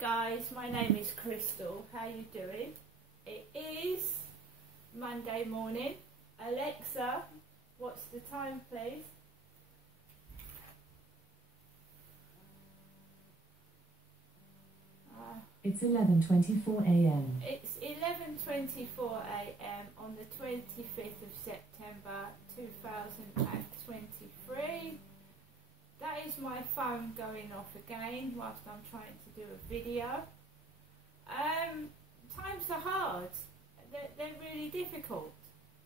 guys, my name is Crystal. How you doing? It is Monday morning. Alexa, what's the time, please? It's 11:24 a.m. It's 11:24 a.m. on the 25th of September 2023. That is my phone going off again whilst I'm trying to do a video. Times are hard. They're really difficult,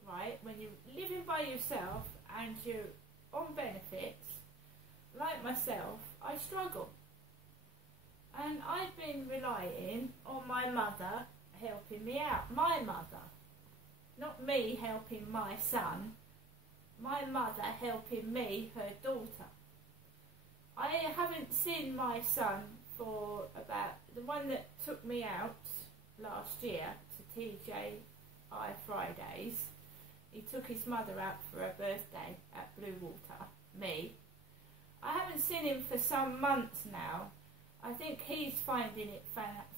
right? When you're living by yourself and you're on benefits, like myself, I struggle. And I've been relying on my mother helping me out. My mother. Not me helping my son. My mother helping me, her daughter. I haven't seen my son for about, the one that took me out last year to TGI Fridays. He took his mother out for her birthday at Bluewater, me. I haven't seen him for some months now. I think he's finding it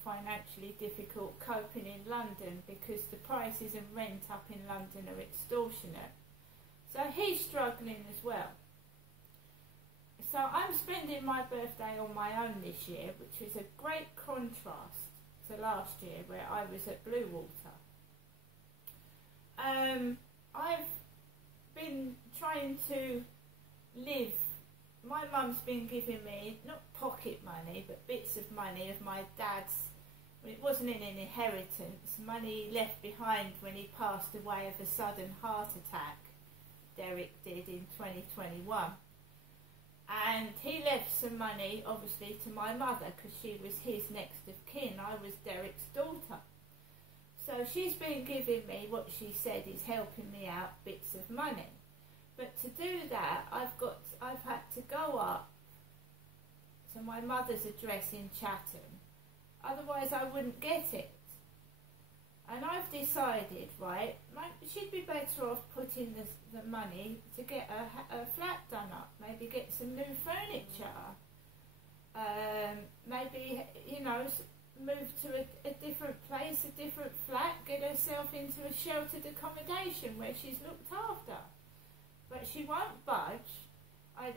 financially difficult coping in London because the prices and rent up in London are extortionate. So he's struggling as well. So I'm spending my birthday on my own this year, which is a great contrast to last year where I was at Bluewater. I've been trying to live. My mum's been giving me, not pocket money, but bits of money of my dad's, well, it wasn't in an inheritance, money left behind when he passed away of a sudden heart attack, Derek did in 2021. And he left some money, obviously, to my mother because she was his next of kin. I was Derek's daughter. So she's been giving me what she said is helping me out, bits of money. But to do that, I've had to go up to my mother's address in Chatham. Otherwise, I wouldn't get it. And I've decided, right, she'd be better off putting the money to get a flat done up. Maybe get some new furniture. Maybe, you know, move to a different place, a different flat, get herself into a sheltered accommodation where she's looked after. But she won't budge.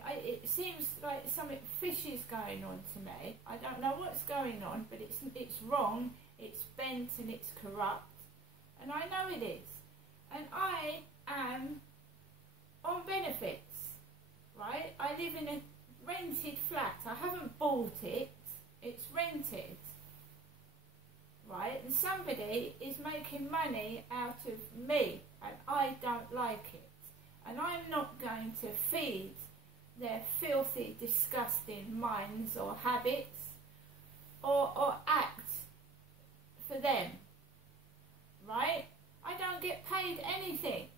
It seems like something fishy is going on to me. I don't know what's going on, but it's wrong, it's bent and it's corrupt. And I know it is. And I am on benefits, right? I live in a rented flat. I haven't bought it, it's rented, right? And somebody is making money out of me and I don't like it. And I'm not going to feed their filthy, disgusting minds or habits or act for them, right? I don't get paid anything.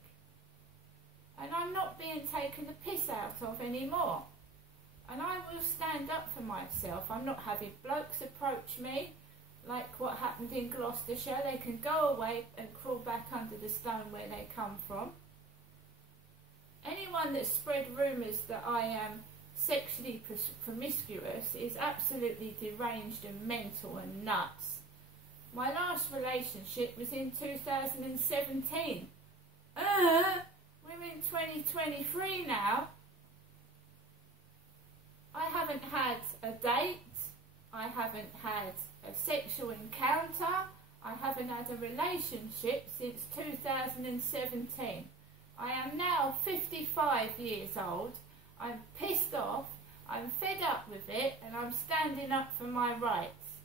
And I'm not being taken the piss out of anymore. And I will stand up for myself. I'm not having blokes approach me like what happened in Gloucestershire. They can go away and crawl back under the stone where they come from. Anyone that spread rumours that I am sexually promiscuous is absolutely deranged and mental and nuts. My last relationship was in 2017. We're in 2023 now. I haven't had a date. I haven't had a sexual encounter. I haven't had a relationship since 2017. I am now 55 years old. I'm pissed off, I'm fed up with it, and I'm standing up for my rights.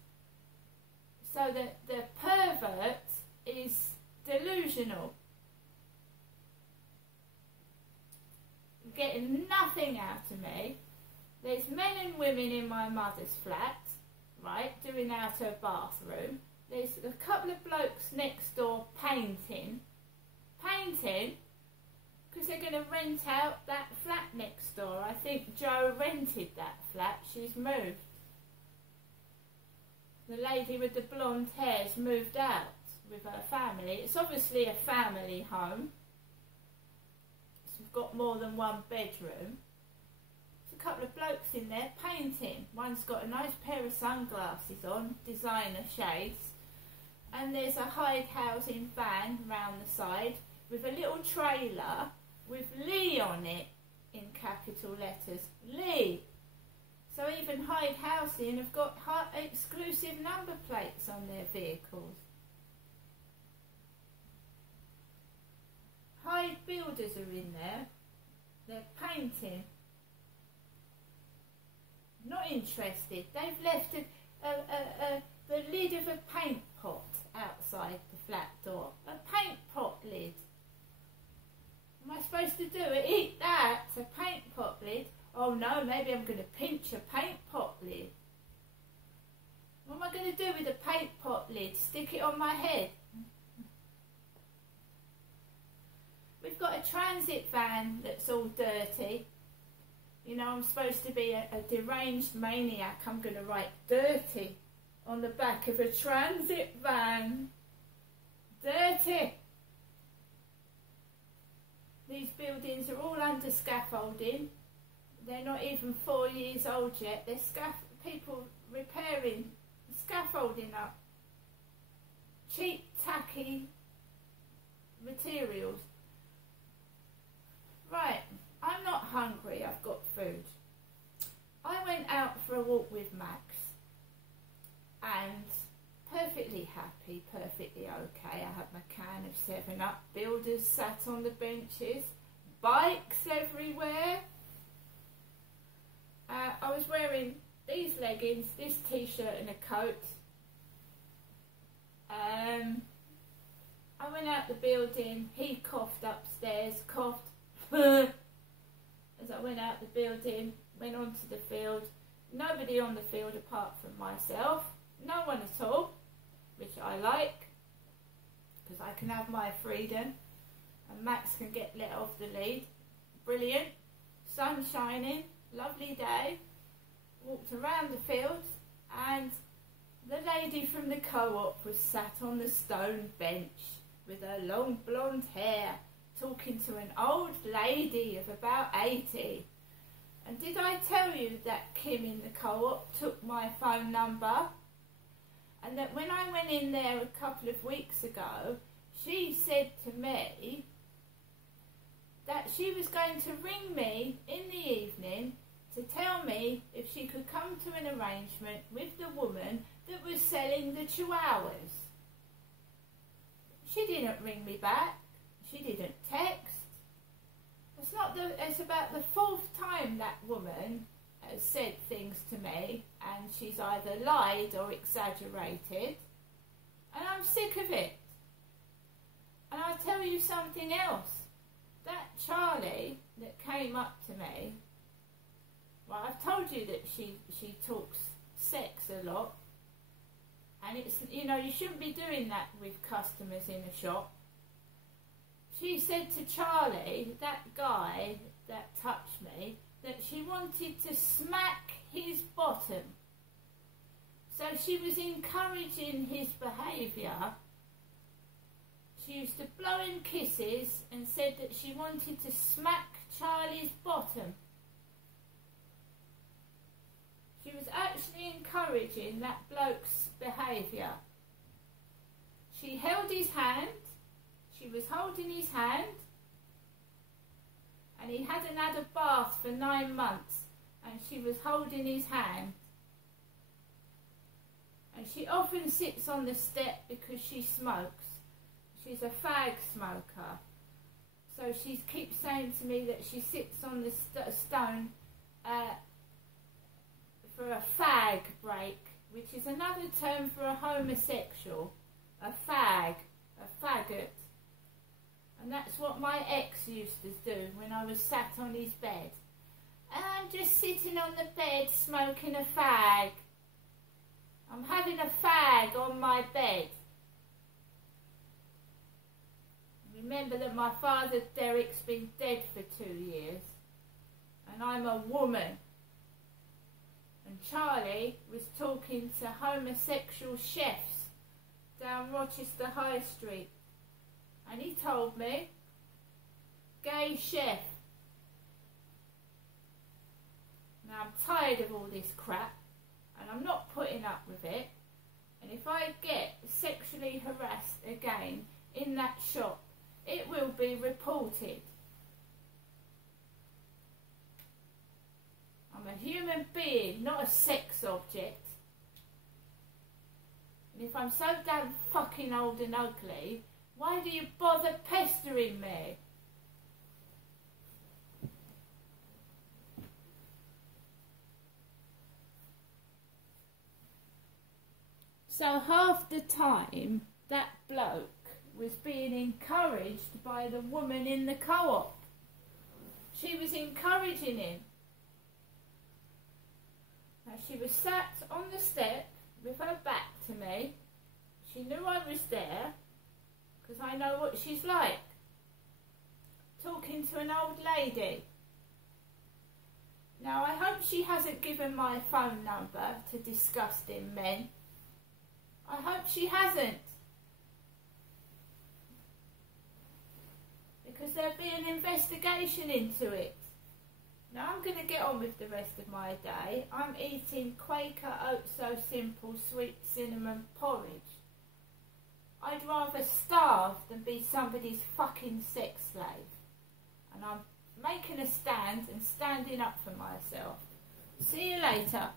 So that the pervert is delusional. Getting nothing out of me. There's men and women in my mother's flat, right, doing out her bathroom. There's a couple of blokes next door painting, because they're going to rent out that flat next door. I think Jo rented that flat. She's moved. The lady with the blonde hair's moved out with her family. It's obviously a family home. It's got more than one bedroom. There's a couple of blokes in there painting. One's got a nice pair of sunglasses on, designer shades, and there's a Hyde housing van round the side with a little trailer with Lee on it in capital letters. Lee. So even Hyde housing have got exclusive number plates on their vehicles. Hyde builders are in there. They're painting. Not interested. They've left the lid of a paint pot outside the flat door. A paint pot lid. Am I supposed to do it? Eat that? A paint pot lid? Oh no, maybe I'm going to pinch a paint pot lid. What am I going to do with a paint pot lid? Stick it on my head? We've got a transit van that's all dirty. You know, I'm supposed to be a deranged maniac. I'm going to write dirty on the back of a transit van. Dirty. These buildings are all under scaffolding. They're not even 4 years old yet. They're people repairing scaffolding up. Cheap, tacky materials. Right, I'm not hungry, I've got food. I went out for a walk with Max and perfectly happy, perfectly okay. I had my can of 7-Up, builders sat on the benches, bikes everywhere. I was wearing these leggings, this t-shirt and a coat. I went out the building, he coughed upstairs, coughed as I went out the building, went onto the field. Nobody on the field apart from myself, no one at all, which I like, because I can have my freedom and Max can get let off the lead. Brilliant, sun shining, lovely day. Walked around the field and the lady from the co-op was sat on the stone bench with her long blonde hair, talking to an old lady of about 80. And did I tell you that Kim in the co-op took my phone number? And that when I went in there a couple of weeks ago, she said to me that she was going to ring me in the evening to tell me if she could come to an arrangement with the woman that was selling the chihuahuas. She didn't ring me back. She didn't text. It's about the 4th time that woman has said things to me, and she's either lied or exaggerated, and I'm sick of it. And I'll tell you something else. That Charlie that came up to me, well, I've told you that she talks sex a lot, and it's, you know, you shouldn't be doing that with customers in a shop. She said to Charlie, that guy that touched me, that she wanted to smack his bottom. So she was encouraging his behaviour. She used to blow him kisses and said that she wanted to smack Charlie's bottom. She was actually encouraging that bloke's behaviour. She held his hand. She was holding his hand, and he hadn't had a bath for 9 months, and she was holding his hand. And she often sits on the step because she smokes. She's a fag smoker. So she keeps saying to me that she sits on the stone for a fag break, which is another term for a homosexual, a fag, a faggot. And that's what my ex used to do when I was sat on his bed. And I'm just sitting on the bed smoking a fag. I'm having a fag on my bed. Remember that my father Derek's been dead for 2 years. And I'm a woman. And Charlie was talking to homosexual chefs down Rochester High Street. And he told me, gay chef. Now I'm tired of all this crap. and I'm not putting up with it. And if I get sexually harassed again in that shop, it will be reported. I'm a human being, not a sex object. And if I'm so damn fucking old and ugly, why do you bother pestering me? So half the time, that bloke was being encouraged by the woman in the co-op. She was encouraging him. Now she was sat on the step with her back to me. She knew I was there, because I know what she's like. Talking to an old lady. Now I hope she hasn't given my phone number to disgusting men. I hope she hasn't. Because there'll be an investigation into it. Now I'm going to get on with the rest of my day. I'm eating Quaker Oat So Simple sweet cinnamon porridge. I'd rather starve than be somebody's fucking sex slave. And I'm making a stand and standing up for myself. See you later.